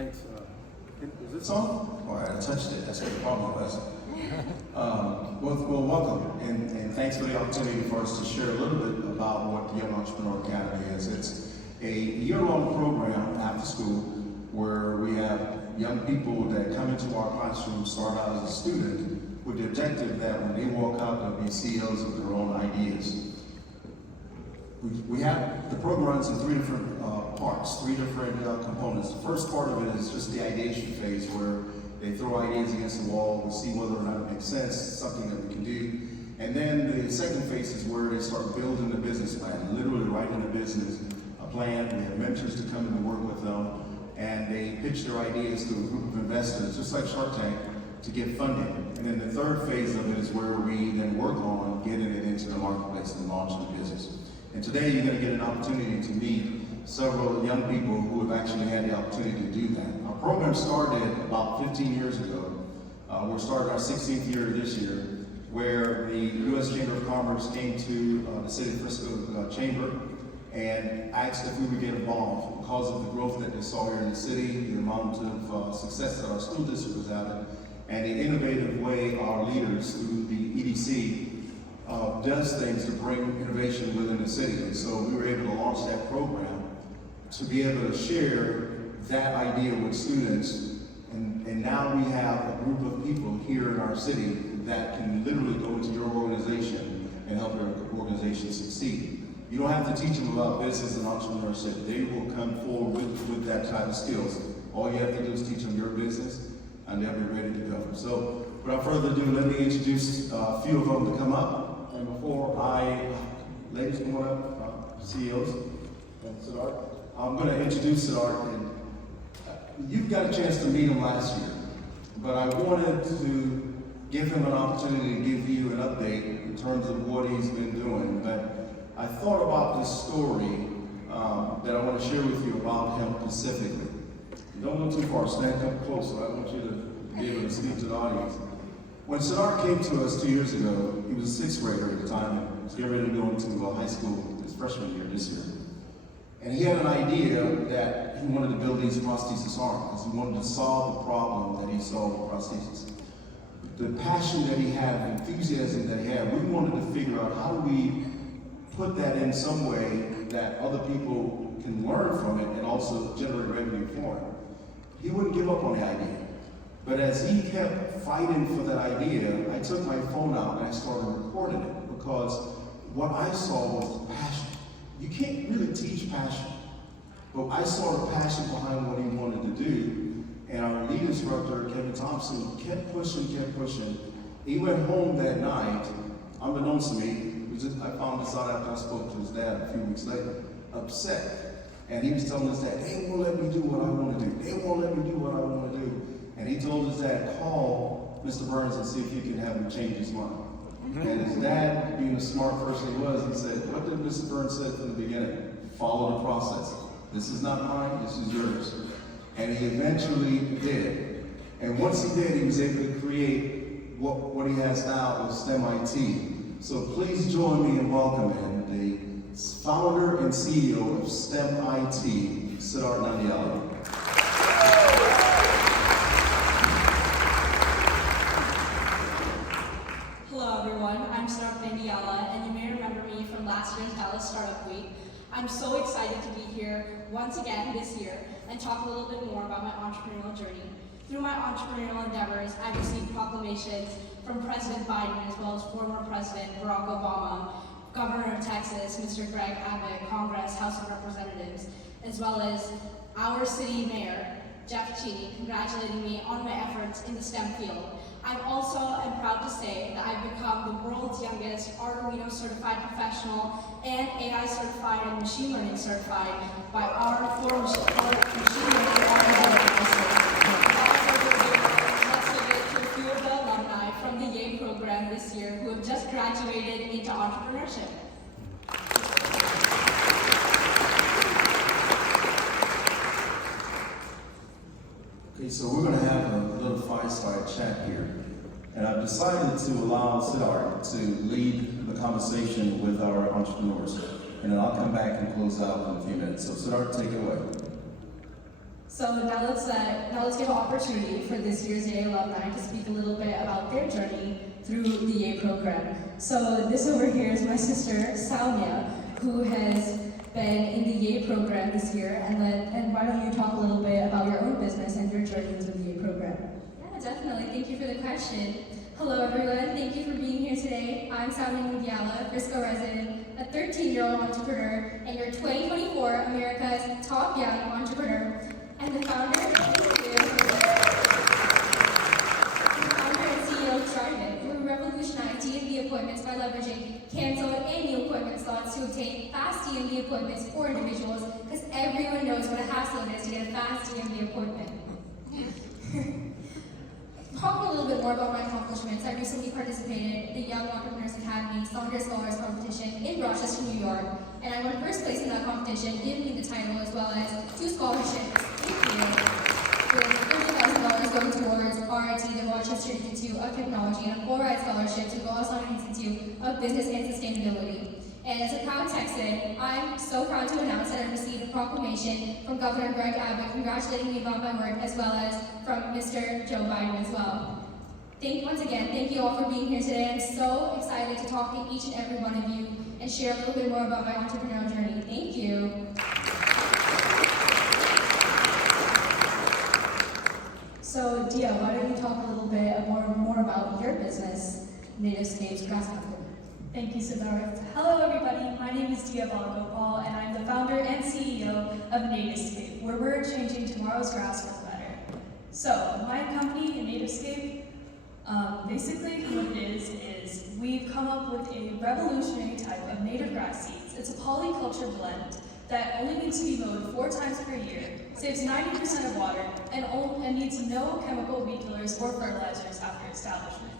Thanks. Is this on? All right, I touched it. That's what the problem was. Well, welcome, and thanks for the opportunity for us to share a little bit about what the Young Entrepreneur Academy is. It's a year-long program after school where we have young people that come into our classroom, start out as a student, with the objective that when they walk out, they'll be CEOs of their own ideas. We have, the program runs in three different parts, three different components. The first part of it is just the ideation phase where they throw ideas against the wall, we see whether or not it makes sense, something that we can do. And then the second phase is where they start building the business plan, literally writing a business plan. We have mentors to come in and work with them, and they pitch their ideas to a group of investors, just like Shark Tank, to get funding. And then the third phase of it is where we then work on getting it into the marketplace and launching the business. And today you're going to get an opportunity to meet several young people who have actually had the opportunity to do that. Our program started about 15 years ago. We're starting our 16th year this year, where the U.S. Chamber of Commerce came to the City of Frisco Chamber and asked if we would get involved because of the growth that they saw here in the city, the amount of success that our school district was having, and the innovative way our leaders through the EDC does things to bring innovation within the city. And so we were able to launch that program to be able to share that idea with students. And now we have a group of people here in our city that can literally go into your organization and help your organization succeed. You don't have to teach them about business and entrepreneurship. They will come forward with that type of skills. All you have to do is teach them your business and they'll be ready to go. So without further ado, let me introduce a few of them to come up. And before ladies come on up, CEOs, and Siddharth. I'm going to introduce Siddharth, and you've got a chance to meet him last year, but I wanted to give him an opportunity to give you an update in terms of what he's been doing. But I thought about this story that I want to share with you about him specifically. Don't go too far, stand up closer. I want you to be able to speak to the audience. When Siddharth came to us 2 years ago, he was a sixth grader at the time. He was getting ready to go into high school his freshman year this year. And he had an idea that he wanted to build these prosthesis arms because he wanted to solve the problem that he saw with prosthesis. The passion that he had, the enthusiasm that he had, we wanted to figure out how do we put that in some way that other people can learn from it and also generate revenue for him. He wouldn't give up on the idea. But as he kept fighting for that idea, I took my phone out and I started recording it because what I saw was passion. You can't really teach passion, but I saw the passion behind what he wanted to do, and our lead instructor, Kevin Thompson, kept pushing. He went home that night, unbeknownst to me, I found this out after I spoke to his dad a few weeks later, upset. And he was telling his dad, they won't let me do what I want to do. They won't let me do what I want to do. And he told his dad, call Mr. Burns and see if you can have him change his mind. And his dad, being the smart person he was, he said, what did Mr. Burns say from the beginning? Follow the process. This is not mine, this is yours. And he eventually did. And once he did, he was able to create what he has now with STEM IT. So please join me in welcoming the founder and CEO of STEM IT, Siddharth Nandiala. I'm Siddharth Nandiala, and you may remember me from last year's Dallas Startup Week. I'm so excited to be here once again this year and talk a little bit more about my entrepreneurial journey. Through my entrepreneurial endeavors, I've received proclamations from President Biden as well as former President Barack Obama, Governor of Texas, Mr. Greg Abbott, Congress, House of Representatives, as well as our city mayor, Jeff Cheney, congratulating me on my efforts in the STEM field. I also am proud to say that I've become the world's youngest Arduino certified professional and AI certified and machine learning certified by our four machine learning organizations. Let's give it to a few of the alumni from the YAY program this year who have just graduated into entrepreneurship. Okay, so we're going to have a little fireside chat here. And I've decided to allow Siddharth to lead the conversation with our entrepreneurs. And then I'll come back and close out in a few minutes. So Siddharth, take it away. So now let's give an opportunity for this year's Yay alumni to speak a little bit about their journey through the Yay program. So this over here is my sister, Salmia, who has been in the Yay program this year, and why don't you talk a little bit about your own business and your journey through the Yay program? Yeah, definitely. Thank you for the question. Hello, everyone. Thank you for being here today. I'm Salmia Mudiala, Frisco resident, a 13-year-old entrepreneur, and your 2024 America's Top Young Entrepreneur, and the founder and CEO of Target, who revolutionized DMV appointments by leveraging canceled and new appointment slots to obtain fast DMV appointments for individuals, because everyone knows what a hassle it is to get a fast DMV appointment. Talk a little bit more about my accomplishments. I recently participated in the Young Entrepreneurs Academy Saunders Scholars Competition in Rochester, New York, and I won first place in that competition, giving me the title as well as 2 scholarships with $30,000 going towards RIT, the Rochester Institute of Technology, and a 4-ride scholarship to Goldstein Institute of Business and Sustainability. And as a proud Texan, I'm so proud to announce that I received a proclamation from Governor Greg Abbott congratulating me about my work, as well as from Mr. Joe Biden as well. Once again, thank you all for being here today. I'm so excited to talk to each and every one of you and share a little bit more about my entrepreneurial journey. Thank you. So Dia, why don't you talk a little bit more about your business, Nativescapes Grass Company? Thank you, Siddharth. Hello, everybody. My name is Dia Balagopal, and I'm the founder and CEO of Nativescape, where we're changing tomorrow's grass for the better. So, my company, Nativescape, basically what it is we've come up with a revolutionary type of native grass seeds. It's a polyculture blend that only needs to be mowed 4 times per year, saves 90% of water, and needs no chemical weed killers or fertilizers after establishment.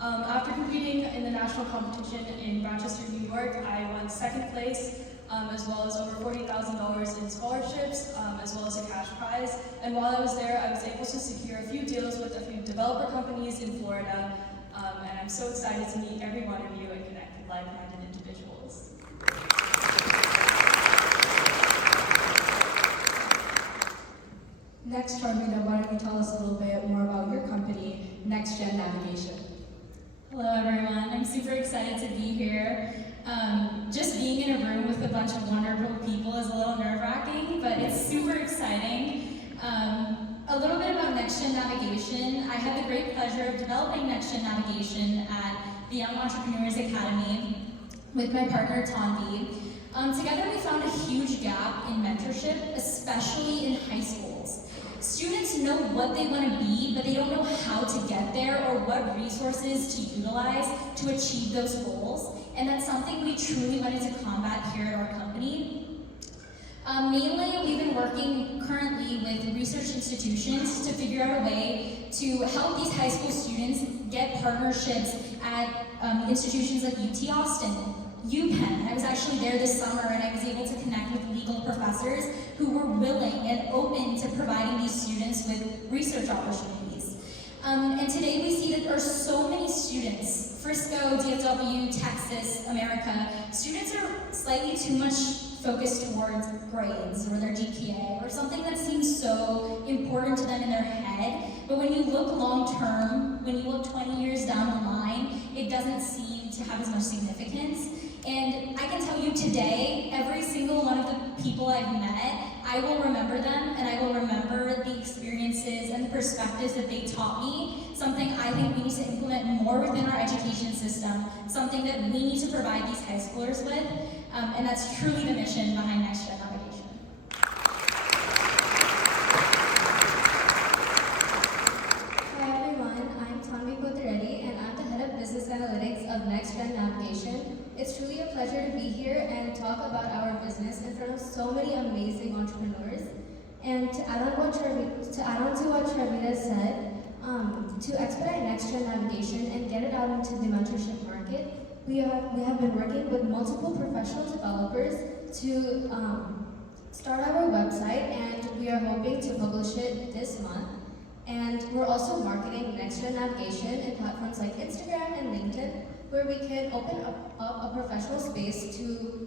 After competing in the national competition in Rochester, New York, I won 2nd place, as well as over $40,000 in scholarships, as well as a cash prize. And while I was there, I was able to secure a few deals with a few developer companies in Florida, and I'm so excited to meet every one of you and connect with like-minded individuals. Next, Charmina, why don't you tell us a little bit more about your company, Next Gen Navigation? Hello, everyone. I'm super excited to be here. Just being in a room with a bunch of wonderful people is a little nerve-wracking, but it's super exciting. A little bit about Next Gen Navigation. I had the great pleasure of developing Next Gen Navigation at the Young Entrepreneurs Academy with my partner, Tanvi. Together, we found a huge gap in mentorship, especially in high schools. Students know what they want to be, but they don't know how to get there or what resources to utilize to achieve those goals. And that's something we truly wanted to combat here at our company. Mainly, we've been working currently with research institutions to figure out a way to help these high school students get partnerships at institutions like UT Austin, UPenn. I was actually there this summer and I was able to connect with legal professors who were willing and open to providing these students with research opportunities. And today we see that there are so many students, Frisco, DFW, Texas, America, students are slightly too much focused towards grades or their GPA or something that seems so important to them in their head. But when you look long term, when you look 20 years down the line, it doesn't seem to have as much significance. And I can tell you today, every single one of the people I've met, I will remember them and I will remember the experiences and the perspectives that they taught me, something I think we need to implement more within our education system, something that we need to provide these high schoolers with, and that's truly the mission behind Next Gen Navigation. Hi everyone, I'm Tanvi Kotireddy and I'm the head of business analytics of Next Gen Navigation. It's truly a pleasure to be here and talk about our business in front of so many amazing entrepreneurs. And to add on to what Charmina said, to expedite Next Gen Navigation and get it out into the mentorship market, we have been working with multiple professional developers to start our website, and we are hoping to publish it this month. And we're also marketing Next Gen Navigation in platforms like Instagram and LinkedIn, where we can open up a professional space to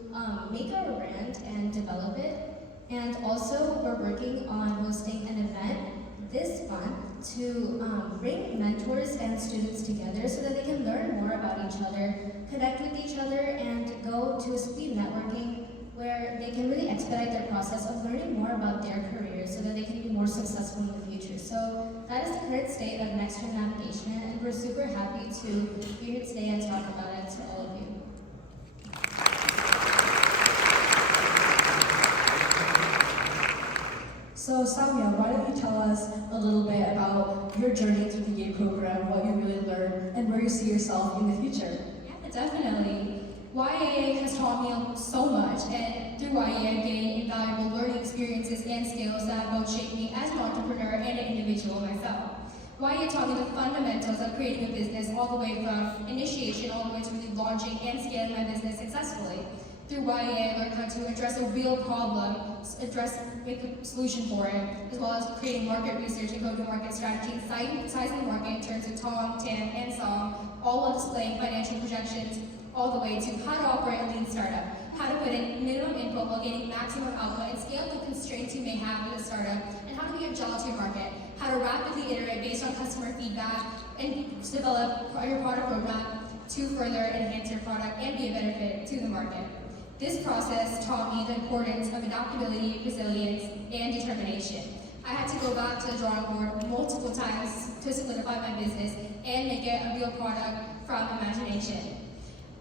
make our brand and develop it. And also, we're working on hosting an event this month to bring mentors and students together so that they can learn more about each other, connect with each other, and go to a speed networking where they can really expedite their process of learning more about their careers so that they can be more successful in the future. So that is the current state of Next Gen Navigation, and we're super happy to be here today and talk about it to all of you. So Samya, why don't you tell us a little bit about your journey through the YA program, what you really learned, and where you see yourself in the future? Yeah, definitely. YA has taught me so much, and through YA I've gained invaluable learning experiences and skills that have both shaped me as an entrepreneur and an individual myself. YA taught me the fundamentals of creating a business all the way from initiation all the way to really launching and scaling my business successfully. Through YA, I learned how to address a real problem, make a solution for it, as well as creating market research and go-to-market strategy, sizing the market in terms of TOM, TAM, and SOM, all while displaying financial projections, all the way to how to operate a lean startup, how to put in minimum input while getting maximum output, and scale the constraints you may have with a startup, and how to be agile to your market, how to rapidly iterate based on customer feedback, and develop your product roadmap to further enhance your product and be a better fit to the market. This process taught me the importance of adaptability, resilience, and determination. I had to go back to the drawing board multiple times to solidify my business and make it a real product from imagination.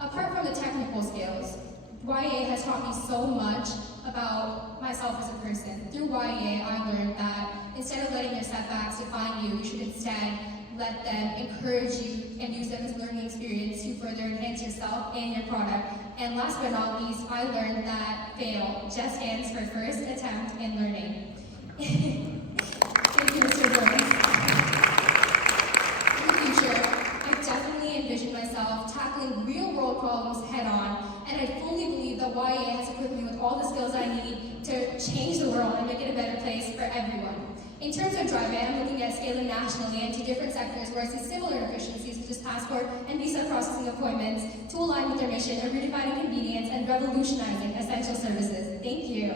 Apart from the technical skills, YA has taught me so much about myself as a person. Through YA, I learned that instead of letting your setbacks define you, you should instead let them encourage you and use them as a learning experience to further enhance yourself and your product. And last but not least, I learned that FAIL just stands for first attempt in learning. Thank you, Mr. Burns. In the future, I definitely envision myself tackling real-world problems head-on, and I fully believe that YA has equipped me with all the skills I need to change the world and make it a better place for everyone. In terms of driving, I'm looking at scaling nationally into different sectors where I see similar efficiencies such as passport and visa processing appointments to align with their mission of redefining convenience and revolutionizing essential services. Thank you.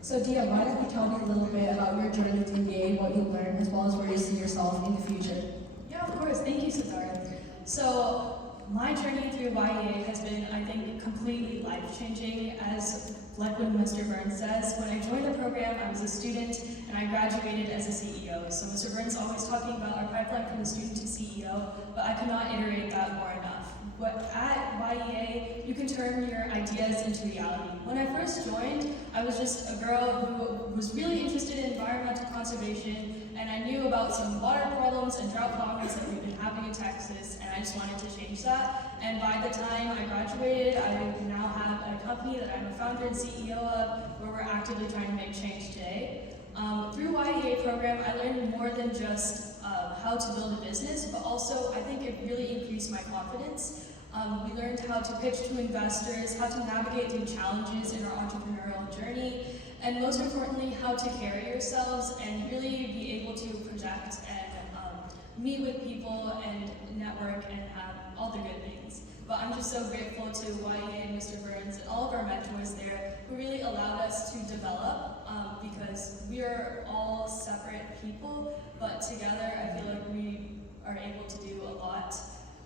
So Dia, why don't you tell me a little bit about your journey through YA, what you learned, as well as where you see yourself in the future? Yeah, of course. Thank you, Siddharth. So, my journey through YA has been, I think, completely life-changing. Like when Mr. Burns says, when I joined the program, I was a student, and I graduated as a CEO. So Mr. Burns is always talking about our pipeline from the student to CEO, but I could not iterate that more enough. But at YEA, you can turn your ideas into reality. When I first joined, I was just a girl who was really interested in environmental conservation, and I knew about some water problems and drought problems that we've been having in Texas, and I just wanted to change that. And by the time I graduated, I now have a company that I'm a founder and CEO of, where we're actively trying to make change today. Through YEA program, I learned more than just how to build a business, but also I think it really increased my confidence. We learned how to pitch to investors, how to navigate through challenges in our entrepreneurial journey, and most importantly, how to carry yourselves and really be able to project and meet with people and network and have all the good things. But I'm just so grateful to YEA and Mr. Burns and all of our mentors there who really allowed us to develop because we are all separate people, but together I feel like we are able to do a lot.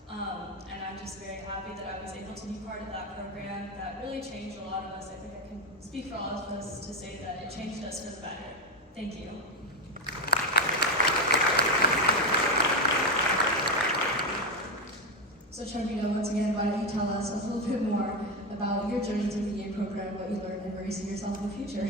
And I'm just very happy that I was able to be part of that program that really changed a lot of us. I think I can speak for all of us to say that it changed us for the better. Thank you. So Charmita, once again, why don't you tell us a little bit more about your journey through the YEA program, what you learned, and where you see yourself in the future?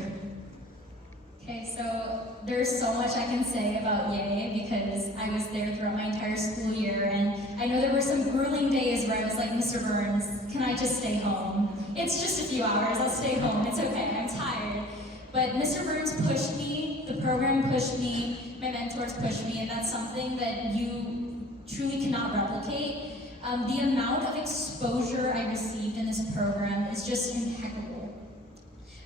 Okay, so there's so much I can say about YEA because I was there throughout my entire school year, and I know there were some grueling days where I was like, Mr. Burns, can I just stay home? It's just a few hours, I'll stay home, it's okay, I'm tired. But Mr. Burns pushed me, the program pushed me, my mentors pushed me, and that's something that you truly cannot replicate. The amount of exposure I received in this program is just impeccable.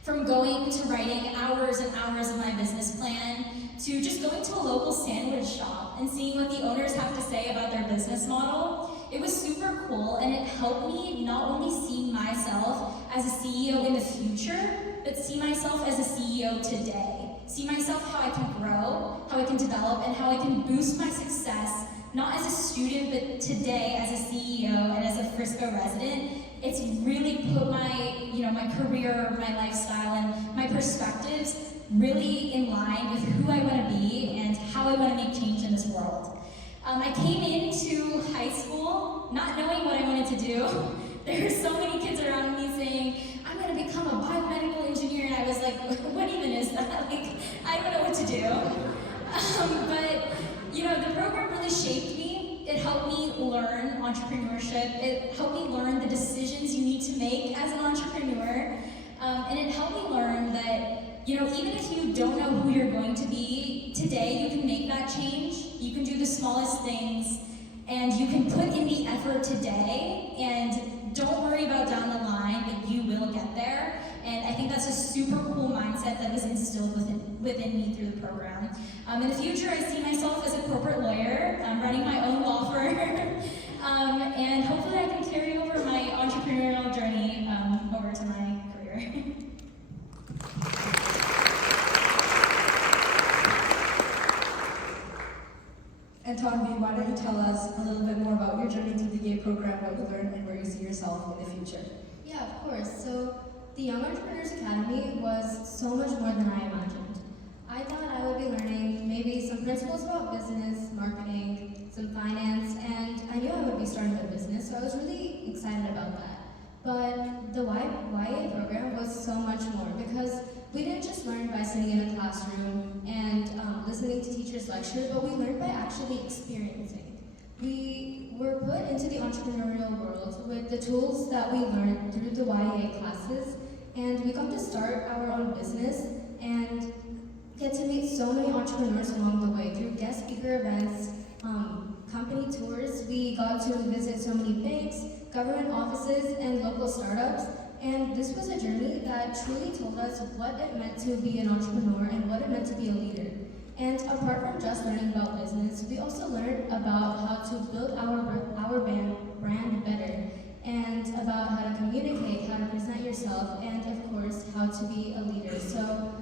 From going to writing hours and hours of my business plan, to just going to a local sandwich shop and seeing what the owners have to say about their business model, it was super cool, and it helped me not only see myself as a CEO in the future, but see myself as a CEO today. See myself how I can grow, how I can develop, and how I can boost my success, not as a student, but today as a CEO and as a Frisco resident. It's really put my, my career, my lifestyle, and my perspectives really in line with who I want to be and how I want to make change in this world. I came into high school not knowing what I wanted to do. There were so many kids around me saying, I'm going to become a biomedical engineer, and I was like, what even is that? Like, I don't know what to do. But, the program really shaped me. It helped me learn entrepreneurship. It helped me learn the decisions you need to make as an entrepreneur. And it helped me learn that, even if you don't know who you're going to be, today you can make that change. You can do the smallest things, and you can put in the effort today, and don't worry about down the line, but you will get there. And I think that's a super cool mindset that was instilled within me through the program. In the future, I see myself as a corporate lawyer, running my own law firm, and hopefully I can carry over my entrepreneurial journey over to my career. And Tanvi, why don't you tell us a little bit more about your journey through the GAY program, what you learned, and where you see yourself in the future? Yeah, of course. So the Young Entrepreneurs Academy was so much more than I imagined. I thought I would be learning maybe some principles about business, marketing, some finance, and I knew I would be starting a business, so I was really excited about that. But the YA program was so much more, because we didn't just learn by sitting in a classroom and listening to teachers lecture, but we learned by actually experiencing. We were put into the entrepreneurial world with the tools that we learned through the YA classes, and we got to start our own business and get to meet so many entrepreneurs along the way through guest speaker events, company tours. We got to visit so many banks, government offices, and local startups. And this was a journey that truly told us what it meant to be an entrepreneur and what it meant to be a leader. And apart from just learning about business, we also learned about how to build our brand better, and about how to communicate, how to present yourself, and of course, how to be a leader. So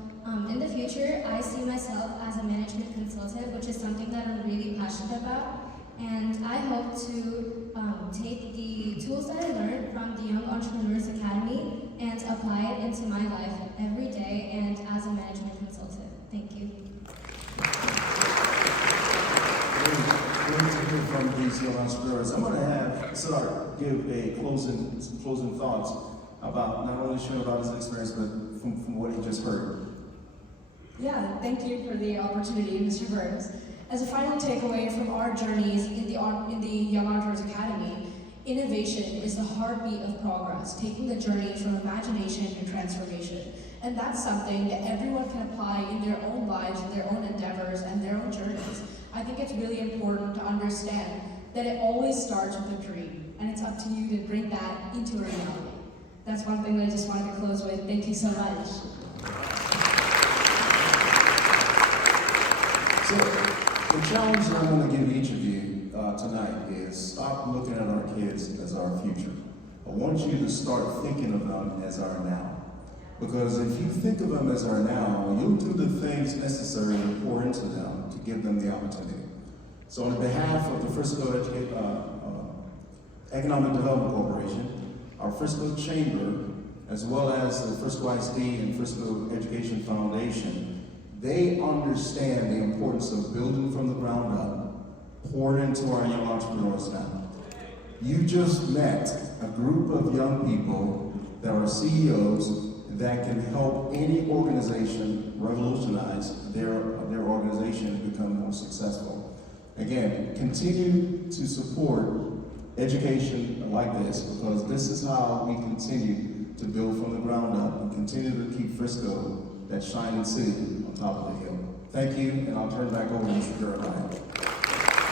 in the future, I see myself as a management consultant, which is something that I'm really passionate about. And I hope to take the tools that I learned from the Young Entrepreneurs Academy and apply it into my life every day and as a management consultant. Thank you. Great to hear from these young entrepreneurs. I'm going to have Sar give some closing thoughts about not only sharing about his experience, but from what he just heard. Yeah, thank you for the opportunity, Mr. Burns. As a final takeaway from our journeys in the Young Entrepreneurs Academy, innovation is the heartbeat of progress, taking the journey from imagination to transformation. And that's something that everyone can apply in their own lives, in their own endeavors, and their own journeys. I think it's really important to understand that it always starts with a dream, and it's up to you to bring that into a reality. That's one thing that I just wanted to close with. Thank you so much. So, the challenge that I'm going to give each of you tonight is stop looking at our kids as our future. I want you to start thinking of them as our now. Because if you think of them as our now, you'll do the things necessary to pour into them to give them the opportunity. So on behalf of the Frisco Economic Development Corporation, our Frisco Chamber, as well as the Frisco ISD and Frisco Education Foundation, they understand the importance of building from the ground up, poured into our young entrepreneurs now. You just met a group of young people that are CEOs that can help any organization revolutionize their organization and become more successful. Again, continue to support education like this, because this is how we continue to build from the ground up and continue to keep Frisco that shining city on top of the hill. Thank you, and I'll turn it back over to Mr. Jeremiah.